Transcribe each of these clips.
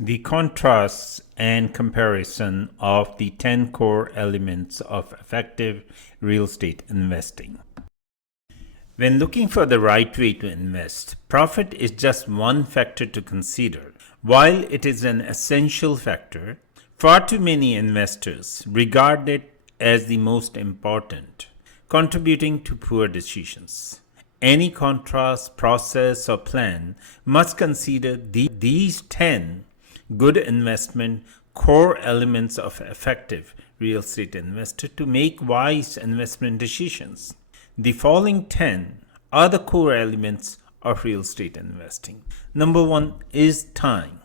The contrasts and comparison of the 10 core elements of effective real estate investing. When looking for the right way to invest, profit is just one factor to consider. While it is an essential factor, far too many investors regard it as the most important, contributing to poor decisions. Any contrast, process, or plan must consider these 10 good investment core elements of effective real estate investor to make wise investment decisions. The following 10 are the core elements of real estate investing. Number 1 is time.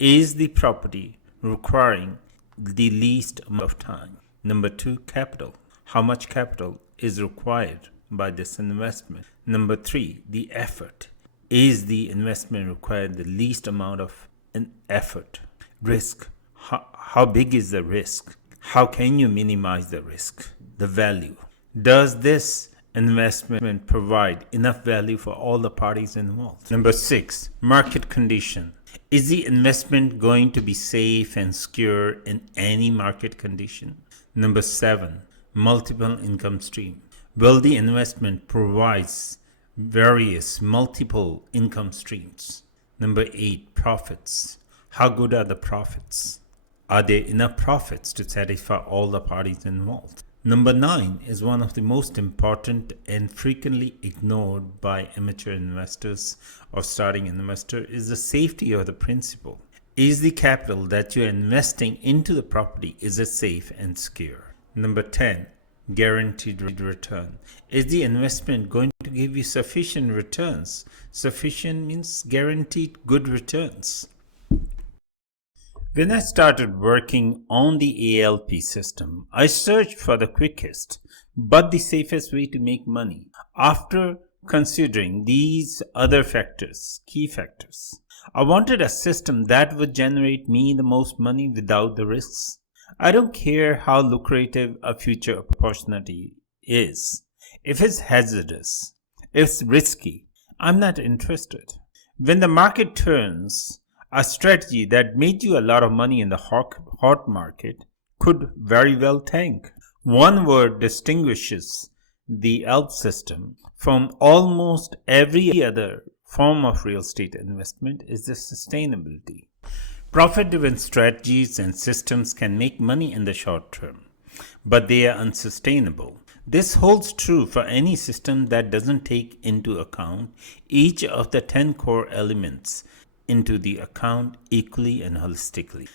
Is the property requiring the least amount of time? Number 2, capital. How much capital is required by this investment? Number 3, the effort. Is the investment required the least amount of effort? Risk. How big is the risk? How can you minimize the risk? The value. Does this investment provide enough value for all the parties involved? Number 6, market condition. Is the investment going to be safe and secure in any market condition? Number 7, multiple income stream. Will the investment provide various multiple income streams? Number 8, profits. How good are the profits? Are there enough profits to satisfy all the parties involved? Number 9 is one of the most important and frequently ignored by amateur investors or starting investor is the safety of the principal. Is the capital that you are investing into the property, is it safe and secure? Number 10, guaranteed return. Is the investment going to give you sufficient returns? Sufficient means guaranteed good returns. When I started working on the ALP system, I searched for the quickest but the safest way to make money. After considering these other factors, key factors, I wanted a system that would generate me the most money without the risks. I don't care how lucrative a future opportunity is. If it's hazardous, if it's risky, I'm not interested. When the market turns, a strategy that made you a lot of money in the hot market could very well tank. One word distinguishes the ALP system from almost every other form of real estate investment is the sustainability. Profit-driven strategies and systems can make money in the short term, but they are unsustainable. This holds true for any system that doesn't take into account each of the 10 core elements into the account equally and holistically.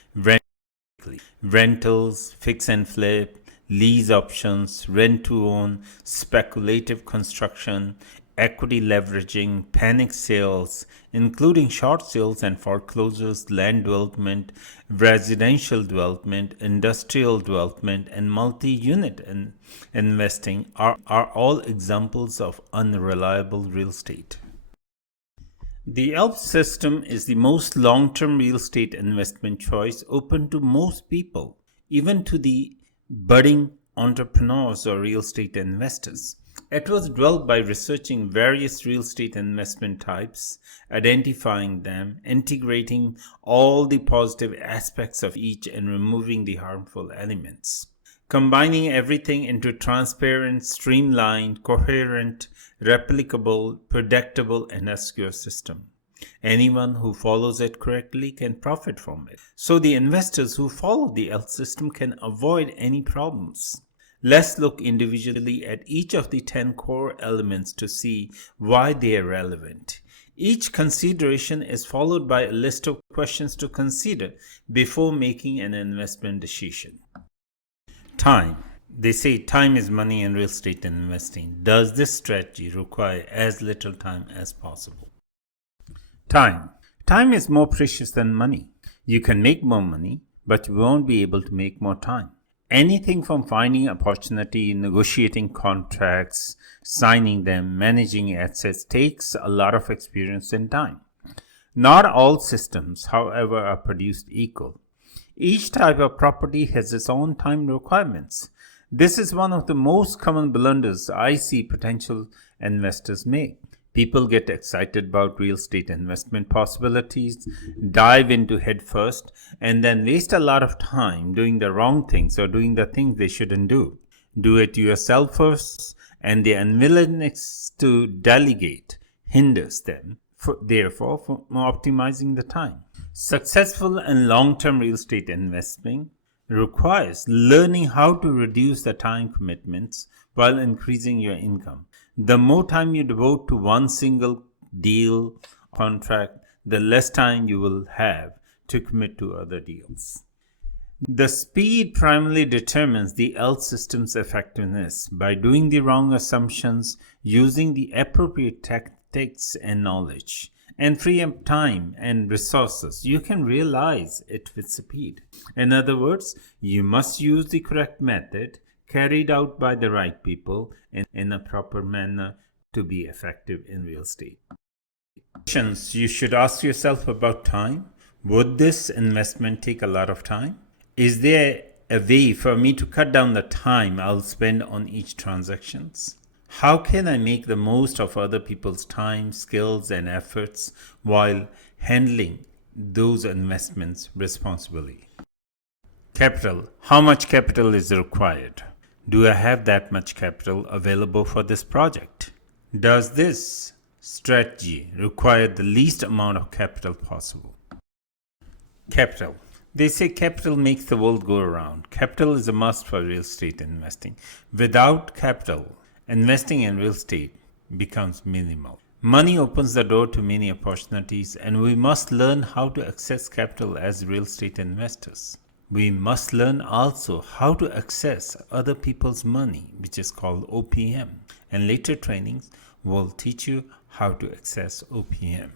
Rentals, fix and flip, lease options, rent to own, speculative construction, equity leveraging, panic sales, including short sales and foreclosures, land development, residential development, industrial development, and multi-unit investing are all examples of unreliable real estate. The ALP system is the most long-term real estate investment choice open to most people, even to the budding entrepreneurs or real estate investors. It was developed by researching various real estate investment types, identifying them, integrating all the positive aspects of each and removing the harmful elements, combining everything into transparent, streamlined, coherent, replicable, predictable, and a secure system. Anyone who follows it correctly can profit from it. So the investors who follow the ALP system can avoid any problems. Let's look individually at each of the 10 core elements to see why they are relevant. Each consideration is followed by a list of questions to consider before making an investment decision. Time. They say time is money in real estate investing. Does this strategy require as little time as possible? Time. Time is more precious than money. You can make more money, but you won't be able to make more time. Anything from finding opportunity, negotiating contracts, signing them, managing assets takes a lot of experience and time. Not all systems, however, are produced equal. Each type of property has its own time requirements. This is one of the most common blunders I see potential investors make. People get excited about real estate investment possibilities, dive into head first, and then waste a lot of time doing the wrong things or doing the things they shouldn't do. Do it yourself first, and the unwillingness to delegate hinders them, therefore, from optimizing the time. Successful and long term real estate investing requires learning how to reduce the time commitments while increasing your income. The more time you devote to one single deal contract, the less time you will have to commit to other deals. The speed primarily determines the L system's effectiveness. By doing the wrong assumptions, using the appropriate tactics and knowledge, and free up time and resources, you can realize it with speed. In other words, you must use the correct method carried out by the right people in a proper manner to be effective in real estate. Questions you should ask yourself about time. Would this investment take a lot of time? Is there a way for me to cut down the time I'll spend on each transactions? How can I make the most of other people's time, skills, and efforts while handling those investments responsibly? Capital. How much capital is required? Do I have that much capital available for this project? Does this strategy require the least amount of capital possible? Capital. They say capital makes the world go around. Capital is a must for real estate investing. Without capital, investing in real estate becomes minimal. Money opens the door to many opportunities, and we must learn how to access capital as real estate investors. We must learn also how to access other people's money, which is called OPM, and later trainings will teach you how to access OPM.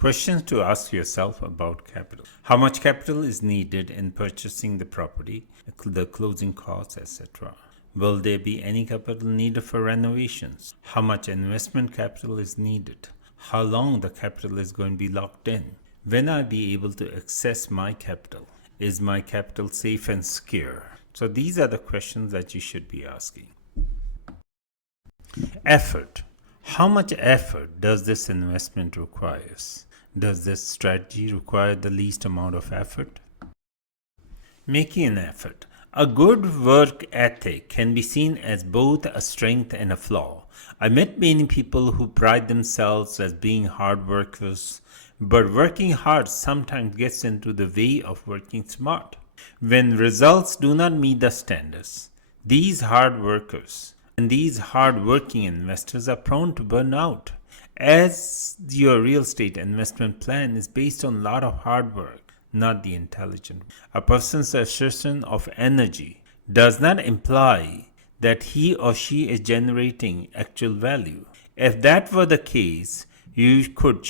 Questions to ask yourself about capital. How much capital is needed in purchasing the property, the closing costs, etc.? Will there be any capital needed for renovations? How much investment capital is needed? How long the capital is going to be locked in? When I be able to access my capital? Is my capital safe and secure? So these are the questions that you should be asking. Effort. How much effort does this investment require? Does this strategy require the least amount of effort? Making an effort. A good work ethic can be seen as both a strength and a flaw. I met many people who pride themselves as being hard workers, but working hard sometimes gets into the way of working smart. When results do not meet the standards, these hard workers and these hard working investors are prone to burn out. As your real estate investment plan is based on a lot of hard work, not the intelligent. A person's assertion of energy does not imply that he or she is generating actual value. If that were the case, you could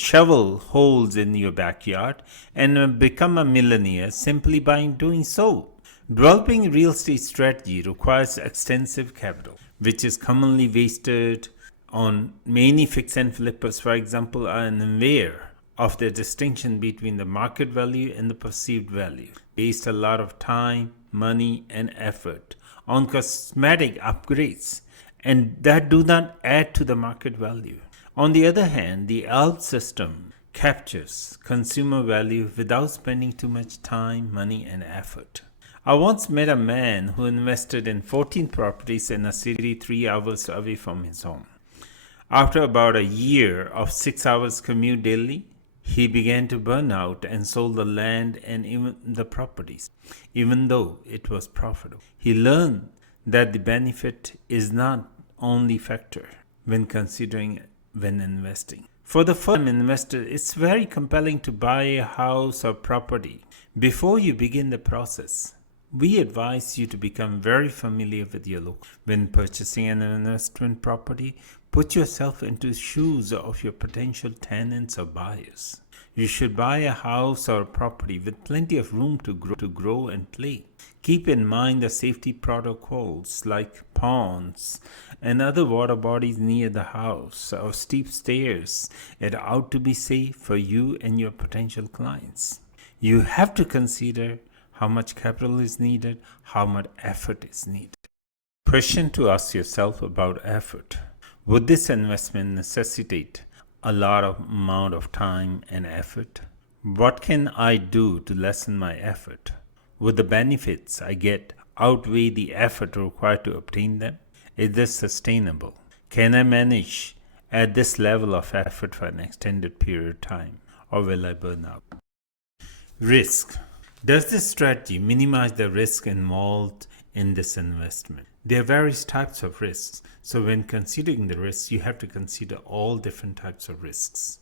shovel holes in your backyard and become a millionaire simply by doing so. Developing real estate strategy requires extensive capital, which is commonly wasted on many fix and flippers, for example, are unaware of the distinction between the market value and the perceived value. Waste a lot of time, money, and effort on cosmetic upgrades, and that do not add to the market value. On the other hand, the ALP system captures consumer value without spending too much time, money, and effort. I once met a man who invested in 14 properties in a city 3 hours away from his home. After about a year of 6 hours commute daily, he began to burn out and sold the land and even the properties, even though it was profitable. He learned that the benefit is not only factor when investing. For the first-time investor, it's very compelling to buy a house or property. Before you begin the process, we advise you to become very familiar with your local. When purchasing an investment property, put yourself into the shoes of your potential tenants or buyers. You should buy a house or a property with plenty of room to grow and play. Keep in mind the safety protocols like ponds and other water bodies near the house or steep stairs. It ought to be safe for you and your potential clients. You have to consider how much capital is needed, how much effort is needed. Question to ask yourself about effort. Would this investment necessitate a lot of amount of time and effort? What can I do to lessen my effort? Would the benefits I get outweigh the effort required to obtain them? Is this sustainable? Can I manage at this level of effort for an extended period of time, or will I burn out? Risk. Does this strategy minimize the risk involved in this investment? There are various types of risks, so when considering the risks, you have to consider all different types of risks.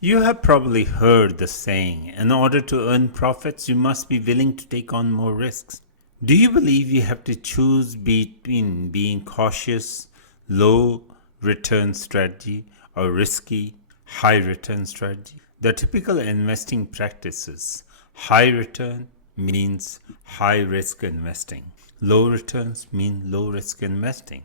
You have probably heard the saying, in order to earn profits, you must be willing to take on more risks. Do you believe you have to choose between being cautious, low return strategy or risky, high return strategy? The typical investing practices: high return means high risk investing. Low returns mean low risk investing.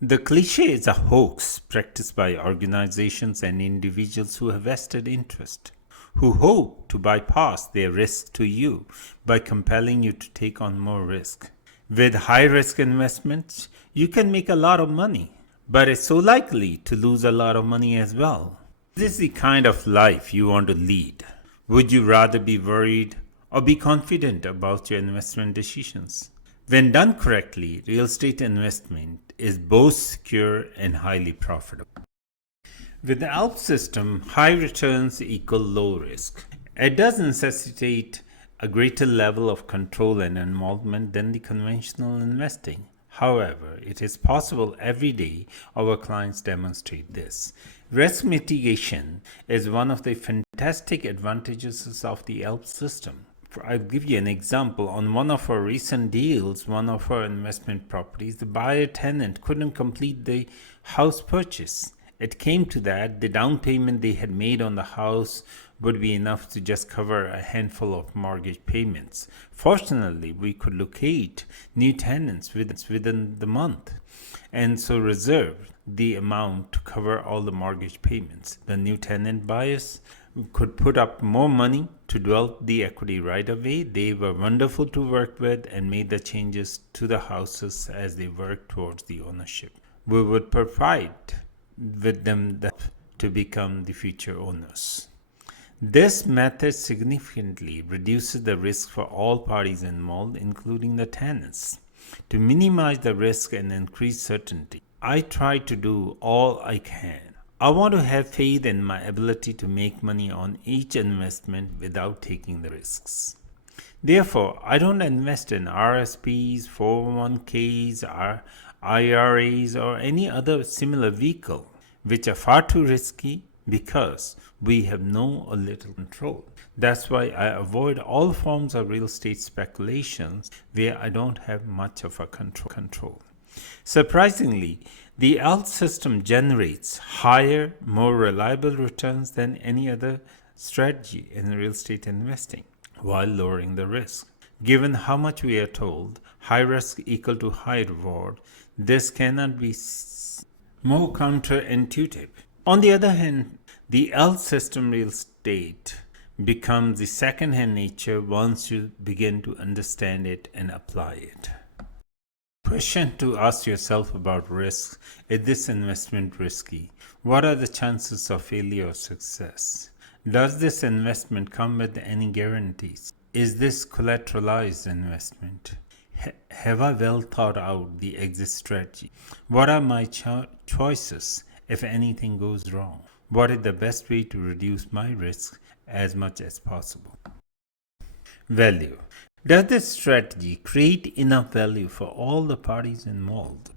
The cliche is a hoax practiced by organizations and individuals who have vested interest, who hope to bypass their risk to you by compelling you to take on more risk. With high risk investments, you can make a lot of money, but it's so likely to lose a lot of money as well. Is this the kind of life you want to lead? Would you rather be worried or be confident about your investment decisions? When done correctly, real estate investment is both secure and highly profitable. With the ALP system, high returns equal low risk. It does necessitate a greater level of control and involvement than the conventional investing. However, it is possible every day. Our clients demonstrate this. Risk mitigation is one of the fantastic advantages of the ALP system. I'll give you an example. On one of our recent deals, one of our investment properties, the buyer tenant couldn't complete the house purchase. It came to that the down payment they had made on the house would be enough to just cover a handful of mortgage payments. Fortunately, we could locate new tenants within the month, and so reserved the amount to cover all the mortgage payments. The new tenant buyers could put up more money to develop the equity right away. They were wonderful to work with and made the changes to the houses as they worked towards the ownership. We would provide with them to become the future owners. This method significantly reduces the risk for all parties involved, including the tenants. To minimize the risk and increase certainty, I try to do all I can. I want to have faith in my ability to make money on each investment without taking the risks. Therefore, I don't invest in RSPs, 401ks, IRAs, or any other similar vehicle, which are far too risky because we have no or little control. That's why I avoid all forms of real estate speculations where I don't have much of a control. Surprisingly, the ALT system generates higher, more reliable returns than any other strategy in real estate investing, while lowering the risk. Given how much we are told, high risk equal to high reward, this cannot be more counterintuitive. On the other hand, the ALT system real estate becomes the second-hand nature once you begin to understand it and apply it. Question to ask yourself about risk: is this investment risky? What are the chances of failure or success? Does this investment come with any guarantees? Is this collateralized investment? Have I well thought out the exit strategy? What are my choices if anything goes wrong? What is the best way to reduce my risk as much as possible? Value. Does this strategy create enough value for all the parties involved?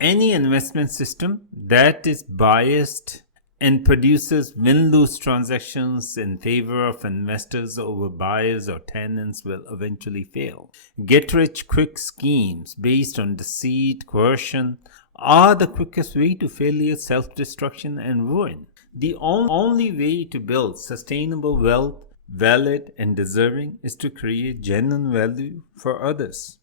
Any investment system that is biased and produces win-lose transactions in favor of investors over buyers or tenants will eventually fail. Get-rich-quick schemes based on deceit, coercion are the quickest way to failure, self-destruction, and ruin. The only way to build sustainable wealth, valid and deserving, is to create genuine value for others.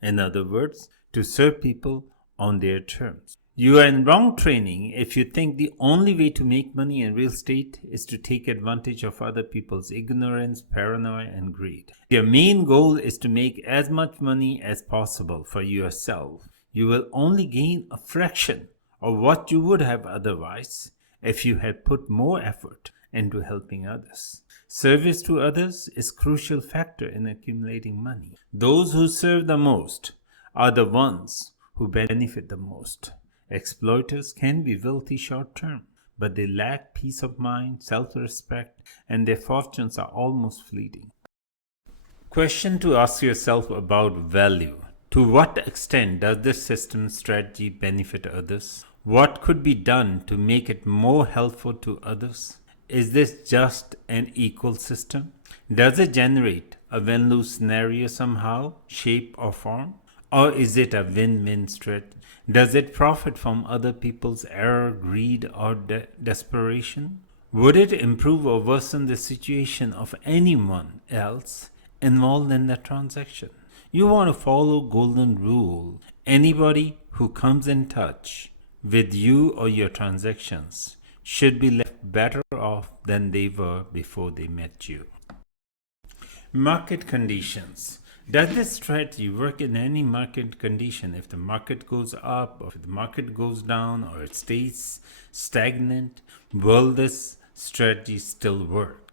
In other words, to serve people on their terms. You are in wrong training if you think the only way to make money in real estate is to take advantage of other people's ignorance, paranoia, and greed. Your main goal is to make as much money as possible for yourself. you will only gain a fraction of what you would have otherwise if you had put more effort into helping others. Service to others is a crucial factor in accumulating money. Those who serve the most are the ones who benefit the most. Exploiters can be wealthy short term, but they lack peace of mind, self respect, and their fortunes are almost fleeting. Question to ask yourself about value. To what extent does this system strategy benefit others? What could be done to make it more helpful to others? Is this just an equal system? Does it generate a win-lose scenario somehow, shape or form? Or is it a win-win strategy? Does it profit from other people's error, greed, or desperation? Would it improve or worsen the situation of anyone else involved in the transaction? You want to follow golden rule. Anybody who comes in touch with you or your transactions should be left better off than they were before they met you. Market conditions. Does this strategy work in any market condition? If the market goes up, or if the market goes down, or it stays stagnant, will this strategy still work?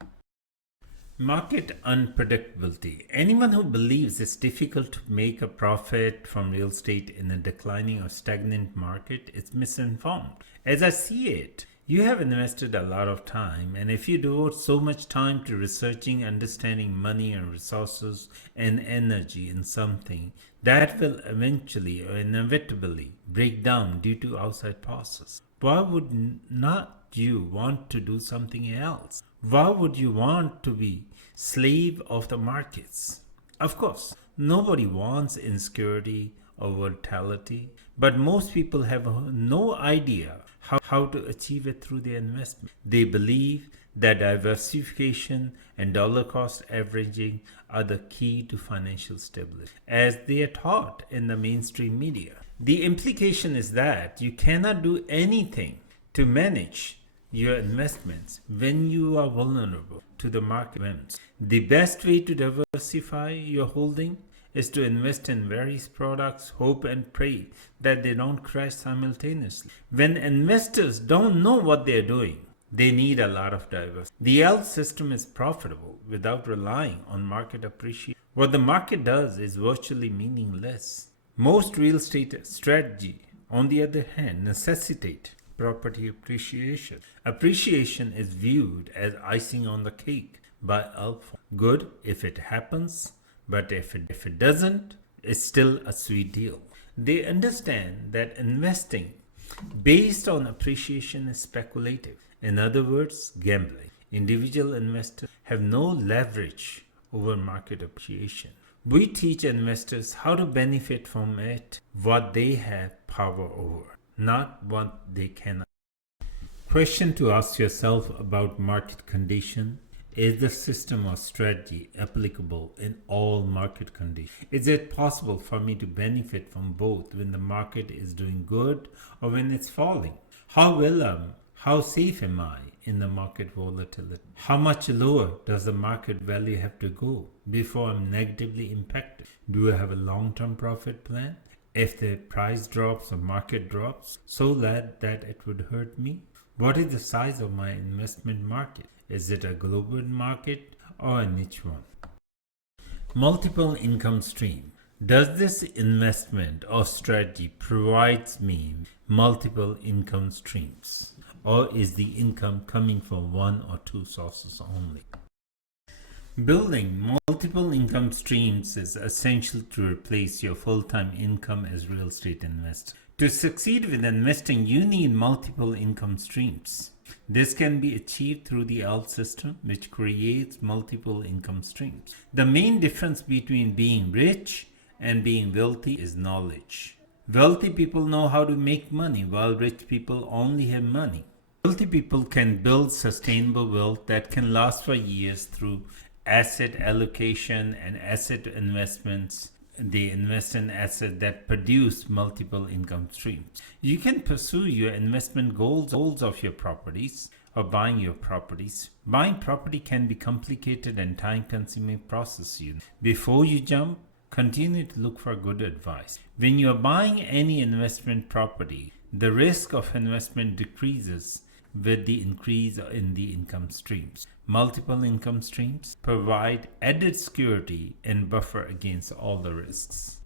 Market unpredictability. Anyone who believes it's difficult to make a profit from real estate in a declining or stagnant market is misinformed. As I see it, you have invested a lot of time, and if you devote so much time to researching, understanding money and resources and energy in something, that will eventually or inevitably break down due to outside forces. Why would not you want to do something else? Why would you want to be slave of the markets? Of course, nobody wants insecurity or volatility, but most people have no idea how to achieve it through their investment. They believe that diversification and dollar cost averaging are the key to financial stability, as they are taught in the mainstream media. The implication is that you cannot do anything to manage your investments when you are vulnerable to the market events. The best way to diversify your holding is to invest in various products, hope and pray that they don't crash simultaneously. When investors don't know what they're doing, they need a lot of diversity. The yield system is profitable without relying on market appreciation. What the market does is virtually meaningless. Most real estate strategy, on the other hand, necessitate property appreciation. Appreciation is viewed as icing on the cake by alpha. Good if it happens, but if it doesn't, it's still a sweet deal. They understand that investing based on appreciation is speculative. In other words, gambling. Individual investors have no leverage over market appreciation. We teach investors how to benefit from it, what they have power over, not what they cannot. Question to ask yourself about market condition. Is the system or strategy applicable in all market conditions? Is it possible for me to benefit from both when the market is doing good or when it's falling? How safe am I in the market volatility? How much lower does the market value have to go before I'm negatively impacted? Do I have a long-term profit plan if the price drops or market drops so that it would hurt me? What is the size of my investment market? Is it a global market or a niche one? Multiple income stream. Does this investment or strategy provides me multiple income streams, or is the income coming from one or two sources only? Building multiple income streams is essential to replace your full-time income as real estate investor. To succeed with investing, you need multiple income streams. This can be achieved through the ALT system, which creates multiple income streams. The main difference between being rich and being wealthy is knowledge. Wealthy people know how to make money, while rich people only have money. Wealthy people can build sustainable wealth that can last for years through asset allocation and asset investments. They invest in assets that produce multiple income streams. You can pursue your investment goals of your properties or buying your properties. Buying property can be complicated and time-consuming process. Before you jump, continue to look for good advice. When you are buying any investment property, the risk of investment decreases with the increase in the income streams. Multiple income streams provide added security and buffer against all the risks.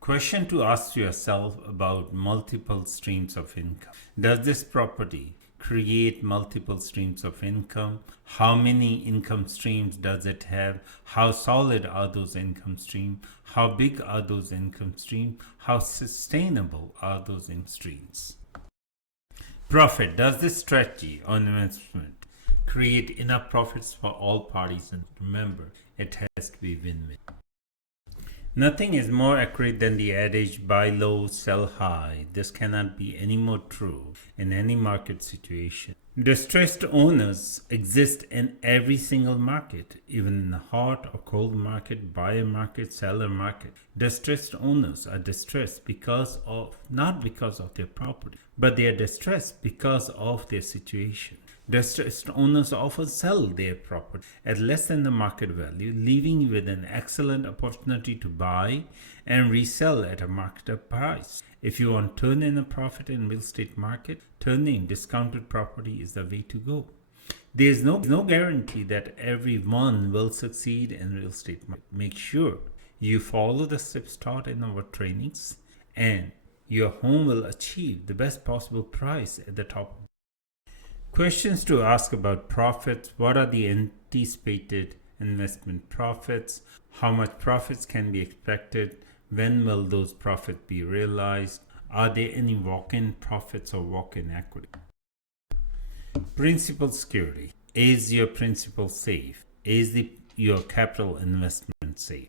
Question to ask yourself about multiple streams of income. Does this property create multiple streams of income? How many income streams does it have? How solid are those income streams? How big are those income streams? How sustainable are those income streams? Profit. Does this strategy on investment create enough profits for all parties? And remember, it has to be win-win. Nothing is more accurate than the adage buy low, sell high. This cannot be any more true in any market situation. Distressed owners exist in every single market, even in the hot or cold market, buyer market, seller market. Distressed owners are distressed not because of their property, but they are distressed because of their situation. Distressed owners often sell their property at less than the market value, leaving you with an excellent opportunity to buy and resell at a market price. If you want to turn in a profit in real estate market, turning discounted property is the way to go. There is no guarantee that everyone will succeed in real estate market. Make sure you follow the steps taught in our trainings, and your home will achieve the best possible price at the top. Questions to ask about profits. What are the anticipated investment profits? How much profits can be expected? When will those profits be realized? Are there any walk-in profits or walk-in equity? Principal security. Is your principal safe? Is your capital investment safe?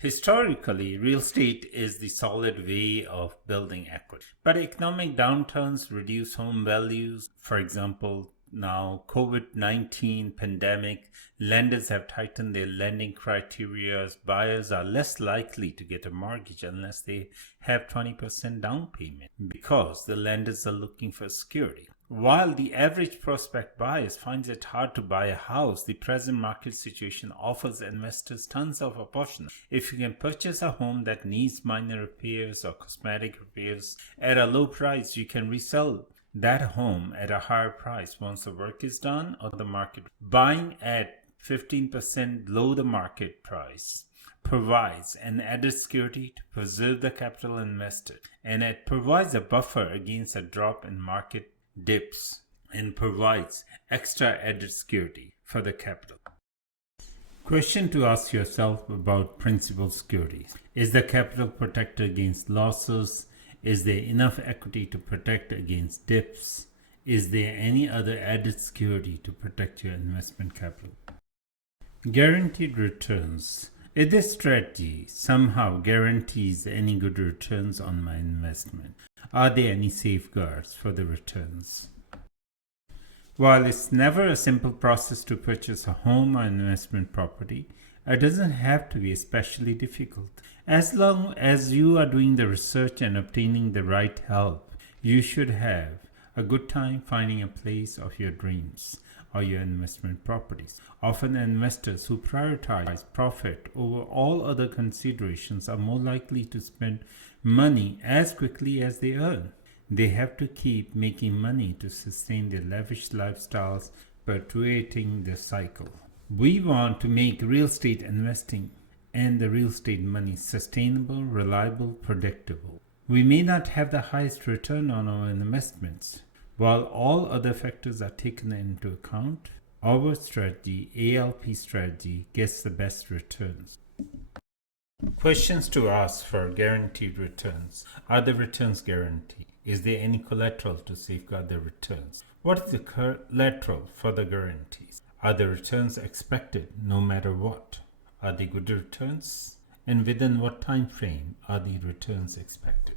Historically, real estate is the solid way of building equity. But economic downturns reduce home values. For example, now COVID-19 pandemic, lenders have tightened their lending criteria. Buyers are less likely to get a mortgage unless they have 20% down payment because the lenders are looking for security. While the average prospect buyer finds it hard to buy a house, the present market situation offers investors tons of opportunities. If you can purchase a home that needs minor repairs or cosmetic repairs at a low price, you can resell that home at a higher price once the work is done or the market. Buying at 15% below the market price provides an added security to preserve the capital invested, and it provides a buffer against a drop in market dips and provides extra added security for the capital. Question to ask yourself about principal securities. Is the capital protected against losses? Is there enough equity to protect against dips? Is there any other added security to protect your investment capital? Guaranteed returns. If this strategy somehow guarantees any good returns on my investment, are there any safeguards for the returns? While it's never a simple process to purchase a home or investment property, it doesn't have to be especially difficult. As long as you are doing the research and obtaining the right help, you should have a good time finding a place of your dreams or your investment properties. Often investors who prioritize profit over all other considerations are more likely to spend money as quickly as they earn. They have to keep making money to sustain their lavish lifestyles, perpetuating the cycle. We want to make real estate investing and the real estate money sustainable, reliable, predictable. We may not have the highest return on our investments. While all other factors are taken into account, our strategy, ALP strategy, gets the best returns. Questions to ask for guaranteed returns. Are the returns guaranteed? Is there any collateral to safeguard the returns? What is the collateral for the guarantees? Are the returns expected no matter what? Are they good returns? And within what time frame are the returns expected?